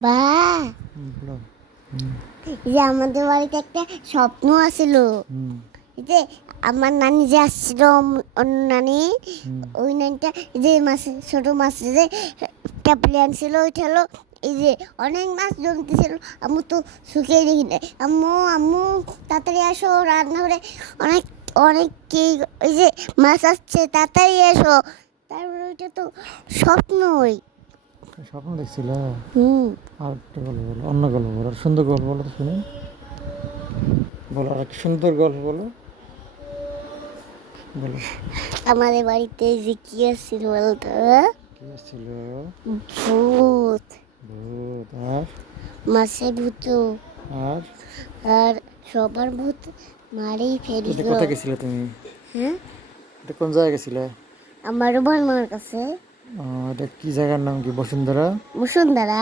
বা বলো। হুম, এই যে আমাদের বাড়িতে একটা স্বপ্ন আছিল হুম, এই যে আমার নানি যে আসছিল অন্য নানি হুম। ওই নানিটা এই যে মাছ ছোট মাছ যে একটা প্লেন ছিল ওইটা হলো এই যে অনেক মাছ জমতেছিল আম্মু তো শুকিয়ে দেখি না আম্মু আম্মু তাড়াতাড়ি আসো রান্নাঘরে অনেক অনেক কি ওই যে মাছ আসছে তাড়াতাড়ি এসো তারপরে ওইটা তো স্বপ্নই স্বপ্ন দেখছিল। হুম আর একটা গল্প বলো, অন্য গল্প বলো, আর সুন্দর গল্প বলো তো শুনি। বলো, আর একটা সুন্দর গল্প বলো। বলো। আমাদের বাড়িতে যে কি আসছিল বলতো কি আসছিল? ভূত ভূত। আর? মাসে ভূত আর? আর সবার ভূত মারেই এটা ফেলছিল। কোথায় গেছিলে তুমি? হ্যাঁ এটা কোন জায়গায় গেছিলে? আমার বোন মার কাছে এটা কি জায়গার নাম, কি বসুন্ধরা? বসুন্ধরা